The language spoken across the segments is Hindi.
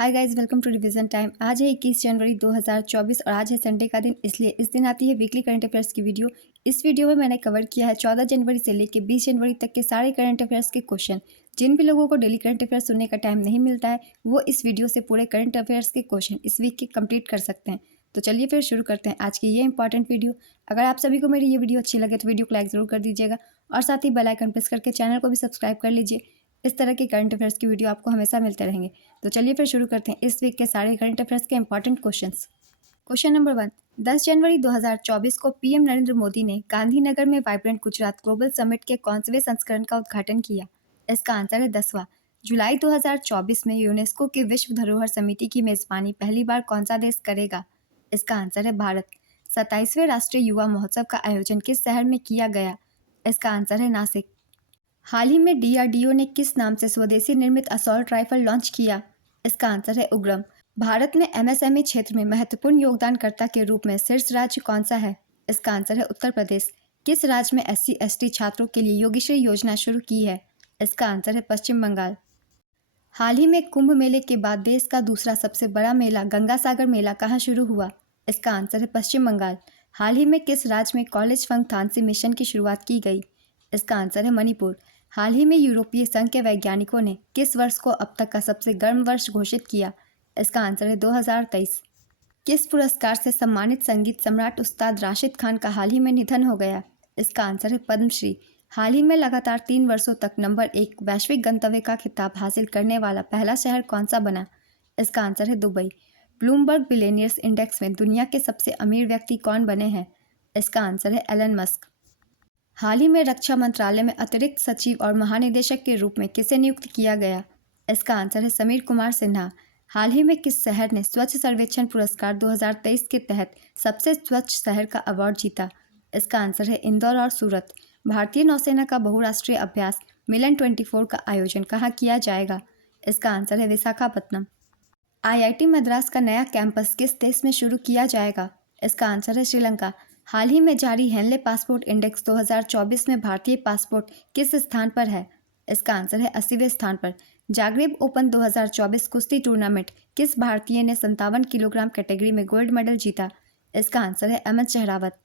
Hi guys, welcome to revision time. आज है 21 जनवरी 2024 और आज है संडे का दिन, इसलिए इस दिन आती है वीकली करंट अफेयर्स की वीडियो। इस वीडियो में मैंने कवर किया है 14 जनवरी से लेकर 20 जनवरी तक के सारे करंट अफेयर्स के क्वेश्चन। जिन भी लोगों को डेली करंट अफेयर्स सुनने का टाइम नहीं मिलता है वो इस वीडियो से पूरे करंट अफेयर्स के क्वेश्चन इस वीक के कंप्लीट कर सकते हैं। तो चलिए फिर शुरू करते हैं आज की ये इंपॉर्टेंट वीडियो। अगर आप सभी को मेरी ये वीडियो अच्छी लगे तो वीडियो को लाइक ज़रूर कर दीजिएगा और साथ ही बेल आइकन प्रेस करके चैनल को भी सब्सक्राइब कर लीजिए। इस तरह के करंट अफेयर्स की वीडियो आपको हमेशा मिलते रहेंगे। तो चलिए फिर शुरू करते हैं इस वीक के सारे करंट अफेयर्स के इंपॉर्टेंट क्वेश्चंस। क्वेश्चन नंबर 1, 10 जनवरी 2024 को पीएम नरेंद्र मोदी ने गांधीनगर में वाइब्रेंट गुजरात ग्लोबल समिट के 11वें संस्करण का उद्घाटन किया। इसका आंसर है 10वां। जुलाई 2024 में यूनेस्को की विश्व धरोहर समिति की मेजबानी पहली बार कौन सा देश करेगा? इसका आंसर है भारत। 27वें राष्ट्रीय युवा महोत्सव का आयोजन किस शहर में किया गया? इसका आंसर है नासिक। हाल ही में डीआरडीओ ने किस नाम से स्वदेशी निर्मित असॉल्ट राइफल लॉन्च किया? इसका आंसर है उग्रम। भारत में एमएसएमई क्षेत्र में महत्वपूर्ण योगदानकर्ता के रूप में शीर्ष राज्य कौन सा है? इसका आंसर है उत्तर प्रदेश। किस राज्य में SC/ST छात्रों के लिए योगीश्री योजना शुरू की है? इसका आंसर है पश्चिम बंगाल। हाल ही में कुंभ मेले के बाद देश का दूसरा सबसे बड़ा मेला गंगासागर मेला कहाँ शुरू हुआ? इसका आंसर है पश्चिम बंगाल। हाल ही में किस राज्य में कॉलेज फंगथानसी मिशन की शुरुआत की गई? इसका आंसर है मणिपुर। हाल ही में यूरोपीय संघ के वैज्ञानिकों ने किस वर्ष को अब तक का सबसे गर्म वर्ष घोषित किया? इसका आंसर है 2023। किस पुरस्कार से सम्मानित संगीत सम्राट उस्ताद राशिद खान का हाल ही में निधन हो गया? इसका आंसर है पद्मश्री। हाल ही में लगातार 3 वर्षों तक नंबर 1 वैश्विक गंतव्य का खिताब हासिल करने वाला पहला शहर कौन सा बना? इसका आंसर है दुबई। ब्लूमबर्ग बिलियनियर्स इंडेक्स में दुनिया के सबसे अमीर व्यक्ति कौन बने हैं? इसका आंसर है एलन मस्क। हाल ही में रक्षा मंत्रालय में अतिरिक्त सचिव और महानिदेशक के रूप में किसे नियुक्त किया गया? इसका आंसर है समीर कुमार सिन्हा। हाल ही में किस शहर ने स्वच्छ सर्वेक्षण पुरस्कार 2023 के तहत सबसे स्वच्छ शहर का अवार्ड जीता? इसका आंसर है इंदौर और सूरत। भारतीय नौसेना का बहुराष्ट्रीय अभ्यास मिलन 24 का आयोजन कहाँ किया जाएगा? इसका आंसर है विशाखापत्तनम। IIT मद्रास का नया कैंपस किस देश में शुरू किया जाएगा? इसका आंसर है श्रीलंका। हाल ही में जारी हेनले पासपोर्ट इंडेक्स 2024 में भारतीय पासपोर्ट किस स्थान पर है? इसका आंसर है 80वें स्थान पर। जागरेब ओपन 2024 कुश्ती टूर्नामेंट किस भारतीय ने 57 किलोग्राम कैटेगरी में गोल्ड मेडल जीता? इसका आंसर है अहमद शहरावत।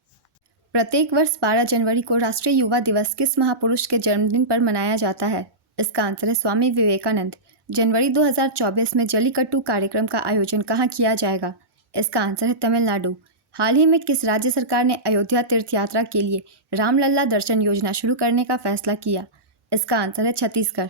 प्रत्येक वर्ष 12 जनवरी को राष्ट्रीय युवा दिवस किस महापुरुष के जन्मदिन पर मनाया जाता है? इसका आंसर है स्वामी विवेकानंद। जनवरी 2024 में जल्लीकट्टू कार्यक्रम का आयोजन कहाँ किया जाएगा? इसका आंसर है तमिलनाडु। हाल ही में किस राज्य सरकार ने अयोध्या तीर्थ यात्रा के लिए रामलला दर्शन योजना शुरू करने का फैसला किया? इसका आंसर है छत्तीसगढ़।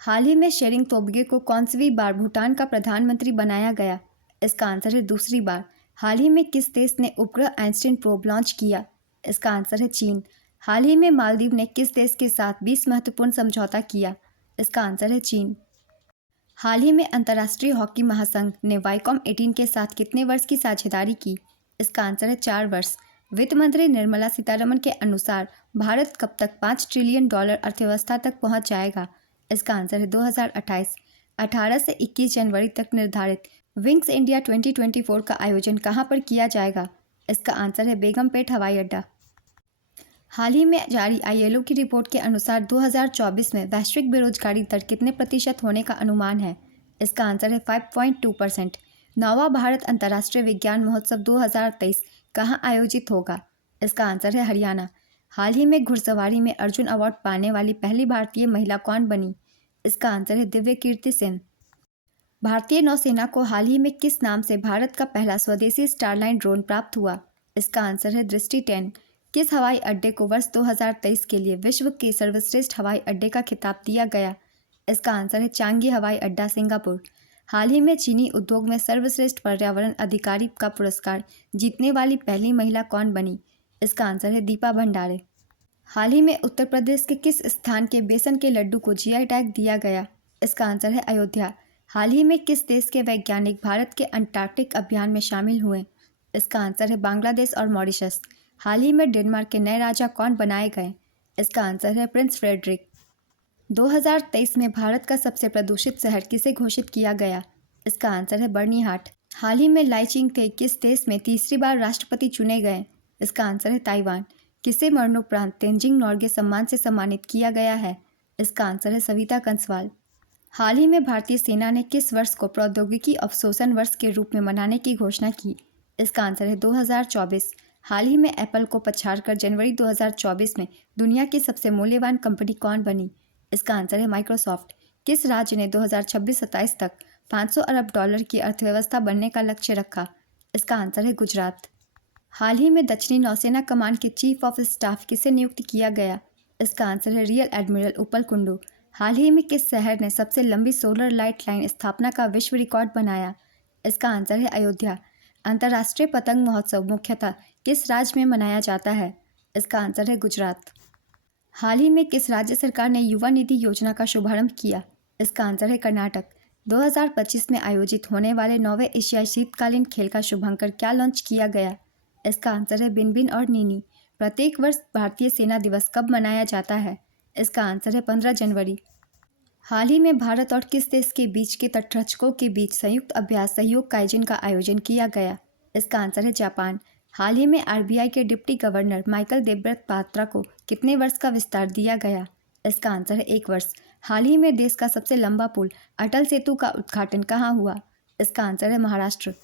हाल ही में शेरिंग तोब्गे को कौनसवीं बार भूटान का प्रधानमंत्री बनाया गया? इसका आंसर है दूसरी बार। हाल ही में किस देश ने उपग्रह आइंस्टीन प्रोब लॉन्च किया? इसका आंसर है चीन। हाल ही में मालदीव ने किस देश के साथ 20 महत्वपूर्ण समझौता किया? इसका आंसर है चीन। हाल ही में अंतर्राष्ट्रीय हॉकी महासंघ ने वाईकॉम 18 के साथ कितने वर्ष की साझेदारी की? इसका आंसर है 4 वर्ष। वित्त मंत्री निर्मला सीतारमण के अनुसार भारत कब तक $5 ट्रिलियन अर्थव्यवस्था तक पहुंच जाएगा? इसका आंसर है 2028। 18 से 21 जनवरी तक निर्धारित विंग्स इंडिया 2024 का आयोजन कहां पर किया जाएगा? इसका आंसर है बेगमपेट हवाई अड्डा। हाल ही में जारी ILO की रिपोर्ट के अनुसार 2024 में वैश्विक बेरोजगारी दर कितने प्रतिशत होने का अनुमान है? इसका आंसर है 5.2%। 9वां भारत अंतर्राष्ट्रीय विज्ञान महोत्सव 2023 कहाँ आयोजित होगा? इसका आंसर है हरियाणा। हाल ही में घुड़सवारी में अर्जुन अवार्ड पाने वाली पहली भारतीय महिला कौन बनी? इसका आंसर है दिव्य कीर्ति सिंह। भारतीय नौसेना को हाल ही में किस नाम से भारत का पहला स्वदेशी स्टारलाइन ड्रोन प्राप्त हुआ? इसका आंसर है दृष्टि 10। किस हवाई अड्डे को वर्ष 2023 के लिए विश्व के सर्वश्रेष्ठ हवाई अड्डे का खिताब दिया गया? इसका आंसर है चांगी हवाई अड्डा सिंगापुर। हाल ही में चीनी उद्योग में सर्वश्रेष्ठ पर्यावरण अधिकारी का पुरस्कार जीतने वाली पहली महिला कौन बनी? इसका आंसर है दीपा भंडारे। हाल ही में उत्तर प्रदेश के किस स्थान के बेसन के लड्डू को GI टैग दिया गया? इसका आंसर है अयोध्या। हाल ही में किस देश के वैज्ञानिक भारत के अंटार्कटिक अभियान में शामिल हुए? इसका आंसर है बांग्लादेश और मॉरिशस। हाल ही में डेनमार्क के नए राजा कौन बनाए गए? इसका आंसर है प्रिंस फ्रेडरिक। 2023 में भारत का सबसे प्रदूषित शहर किसे घोषित किया गया? इसका आंसर है बर्नीहाट। हाल ही में लाई चिंग-ते किस देश में तीसरी बार राष्ट्रपति चुने गए? इसका आंसर है ताइवान। किसे मरणोपरांत तेंजिंग नोर्गे सम्मान से सम्मानित किया गया है? इसका आंसर है सविता कंसवाल। हाल ही में भारतीय सेना ने किस वर्ष को प्रौद्योगिकी अवशोषण वर्ष के रूप में मनाने की घोषणा की? इसका आंसर है 2024। हाल ही में एप्पल को पछाड़कर जनवरी 2024 में दुनिया की सबसे मूल्यवान कंपनी कौन बनी? इसका आंसर है माइक्रोसॉफ्ट। किस राज्य ने 2026-27 तक 500 अरब डॉलर की अर्थव्यवस्था बनने का लक्ष्य रखा? इसका आंसर है गुजरात। हाल ही में दक्षिणी नौसेना कमान के चीफ ऑफ स्टाफ किसे नियुक्त किया गया? इसका आंसर है रियल एडमिरल उपल-कुंडू। हाल ही में किस शहर ने सबसे लंबी सोलर लाइट लाइन स्थापना का विश्व रिकॉर्ड बनाया? इसका आंसर है अयोध्या। अंतर्राष्ट्रीय पतंग महोत्सव मुख्यतः किस राज्य में मनाया जाता है? इसका आंसर है गुजरात। हाल ही में किस राज्य सरकार ने युवा निधि योजना का शुभारंभ किया? इसका आंसर है कर्नाटक। 2025 में आयोजित होने वाले 9वें एशियाई शीतकालीन खेल का शुभांकर क्या लॉन्च किया गया? इसका आंसर है बिनबिन और नीनी। प्रत्येक वर्ष भारतीय सेना दिवस कब मनाया जाता है? इसका आंसर है 15 जनवरी। हाल ही में भारत और किस देश के बीच के तटरक्षकों के बीच संयुक्त अभ्यास सहयोग काइजिन का आयोजन किया गया? इसका आंसर है जापान। हाल ही में आरबीआई के deputy governor Michael Debabrata Patra को कितने वर्ष का विस्तार दिया गया? इसका आंसर है 1 वर्ष। हाल ही में देश का सबसे लंबा पुल अटल सेतु का उद्घाटन कहाँ हुआ? इसका आंसर है महाराष्ट्र।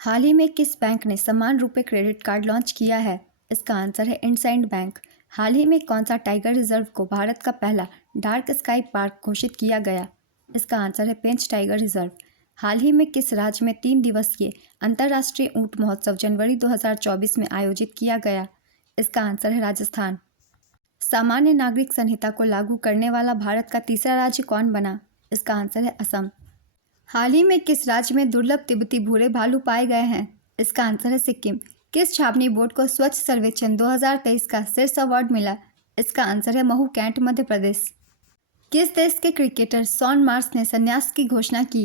हाल ही में किस बैंक ने समान रुपए क्रेडिट कार्ड लॉन्च किया है? इसका आंसर है इंडसइंड बैंक। हाल ही में कौन सा टाइगर रिजर्व को भारत का पहला डार्क स्काई पार्क घोषित किया गया? इसका आंसर है पेंच टाइगर रिजर्व। हाल ही में किस राज्य में 3 दिवसीय अंतर्राष्ट्रीय ऊंट महोत्सव जनवरी 2024 में आयोजित किया गया? इसका आंसर है राजस्थान। सामान्य नागरिक संहिता को लागू करने वाला भारत का तीसरा राज्य कौन बना? इसका आंसर है असम। हाल ही में किस राज्य में दुर्लभ तिब्बती भूरे भालू पाए गए हैं? इसका आंसर है सिक्किम। किस छावनी बोर्ड को स्वच्छ सर्वेक्षण 2023 का शीर्ष अवार्ड मिला? इसका आंसर है महू कैंट, मध्य प्रदेश। किस देश के क्रिकेटर शॉन मार्श ने संन्यास की घोषणा की?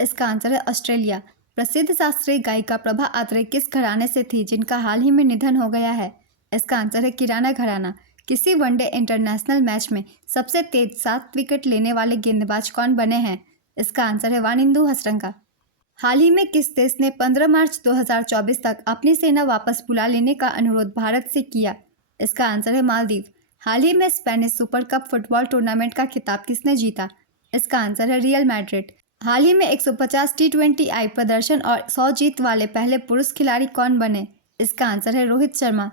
इसका आंसर है ऑस्ट्रेलिया। प्रसिद्ध शास्त्रीय गायिका प्रभा अत्रे किस घराने से थी जिनका हाल ही में निधन हो गया है? इसका आंसर है किराना घराना। किसी वनडे इंटरनेशनल मैच में सबसे तेज 7 विकेट लेने वाले गेंदबाज कौन बने हैं? इसका आंसर है वानिंदु हसरंगा। हाल ही में किस देश ने 15 मार्च 2024 तक अपनी सेना वापस बुला लेने का अनुरोध भारत से किया? इसका आंसर है मालदीव। हाल ही में Spanish super cup football tournament का खिताब किसने जीता? इसका आंसर है रियल मैड्रिड। हाल ही में 150 T20I प्रदर्शन और 100 जीत वाले पहले पुरुष खिलाड़ी कौन बने? इसका आंसर है रोहित शर्मा।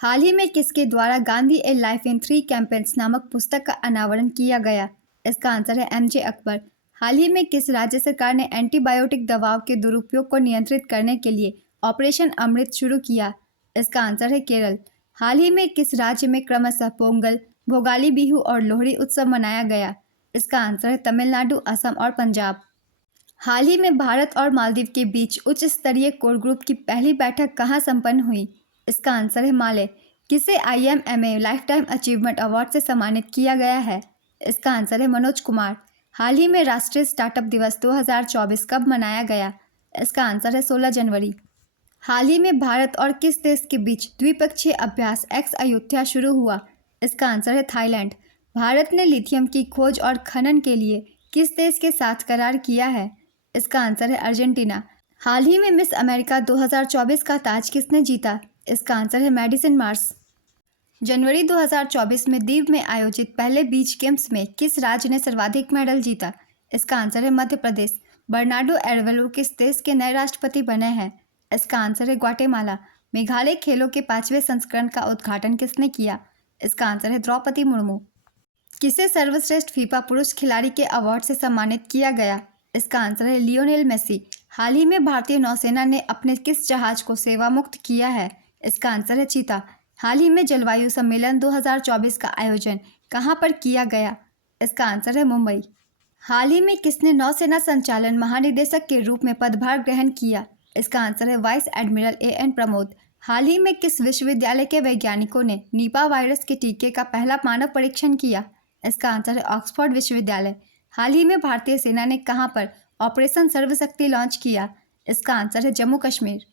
हाल ही में किसके द्वारा गांधी ए लाइफ इन 3 कैंपेन्स नामक पुस्तक का अनावरण किया गया? इसका आंसर है MJ अकबर। हाल ही में किस राज्य सरकार ने एंटीबायोटिक दवाओं के दुरुपयोग को नियंत्रित करने के लिए ऑपरेशन अमृत शुरू किया? इसका आंसर है केरल। हाल ही में किस राज्य में क्रमशः पोंगल, भोगाली बिहू और लोहड़ी उत्सव मनाया गया? इसका आंसर है तमिलनाडु, असम और पंजाब। हाल ही में भारत और मालदीव के बीच उच्च स्तरीय कोर ग्रुप की पहली बैठक कहाँ संपन्न हुई? इसका आंसर है माले। किसे IMMA life time achievement award से सम्मानित किया गया है? इसका आंसर है मनोज कुमार। हाल ही में राष्ट्रीय स्टार्टअप दिवस 2024 कब मनाया गया? इसका आंसर है 16 जनवरी। हाल ही में भारत और किस देश के बीच द्विपक्षीय अभ्यास एक्स अयोध्या शुरू हुआ? इसका आंसर है थाईलैंड। भारत ने लिथियम की खोज और खनन के लिए किस देश के साथ करार किया है? इसका आंसर है अर्जेंटीना। हाल ही में मिस अमेरिका 2024 का ताज किसने जीता? इसका आंसर है मैडिसन मार्स। जनवरी 2024 में दीव में आयोजित पहले बीच गेम्स में किस राज्य ने सर्वाधिक मेडल जीता? इसका आंसर है मध्य प्रदेश। बर्नार्डो एरेवलो किस देश के नए राष्ट्रपति बने हैं? इसका आंसर है ग्वाटेमाला। मेघालय खेलों के 5वें संस्करण का उद्घाटन किसने किया? इसका आंसर है द्रौपदी मुर्मू। किसे सर्वश्रेष्ठ फीफा पुरुष खिलाड़ी के अवार्ड से सम्मानित किया गया? इसका आंसर है लियोनेल मेसी। हाल ही में भारतीय नौसेना ने अपने किस जहाज को सेवा मुक्त किया है? इसका आंसर है चीता। हाल ही में जलवायु सम्मेलन 2024 का आयोजन कहां पर किया गया? इसका आंसर है मुंबई। हाल ही में किसने नौसेना संचालन महानिदेशक के रूप में पदभार ग्रहण किया? इसका आंसर है वाइस एडमिरल AN प्रमोद। हाल ही में किस विश्वविद्यालय के वैज्ञानिकों ने निपा वायरस के टीके का पहला मानव परीक्षण किया? इसका आंसर है ऑक्सफोर्ड विश्वविद्यालय। हाल ही में भारतीय सेना ने कहां पर ऑपरेशन सर्वशक्ति लॉन्च किया? इसका आंसर है जम्मू कश्मीर।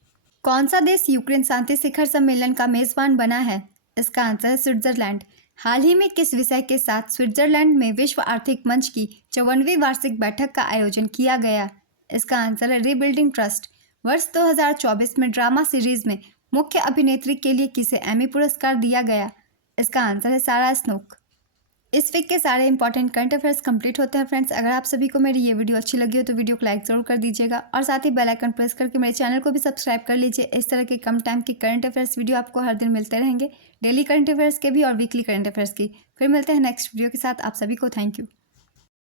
कौन सा देश यूक्रेन शांति शिखर सम्मेलन का मेजबान बना है? इसका आंसर है स्विट्जरलैंड। हाल ही में किस विषय के साथ स्विट्जरलैंड में विश्व आर्थिक मंच की 54वीं वार्षिक बैठक का आयोजन किया गया? इसका आंसर है रीबिल्डिंग ट्रस्ट। वर्ष 2024 में ड्रामा सीरीज में मुख्य अभिनेत्री के लिए किसे एमी पुरस्कार दिया गया? इसका आंसर है सारा स्नोक। इस वीक के सारे इंपॉर्टेंट करंट अफेयर्स कंप्लीट होते हैं फ्रेंड्स। अगर आप सभी को मेरी ये वीडियो अच्छी लगी हो तो वीडियो को लाइक जरूर कर दीजिएगा और साथ ही बेल आइकन प्रेस करके मेरे चैनल को भी सब्सक्राइब कर लीजिए। इस तरह के कम टाइम के करंट अफेयर्स वीडियो आपको हर दिन मिलते रहेंगे, डेली करंट अफेयर्स के भी और वीकली करंट अफेयर्स की। फिर मिलते हैं नेक्स्ट वीडियो के साथ। आप सभी को थैंक यू।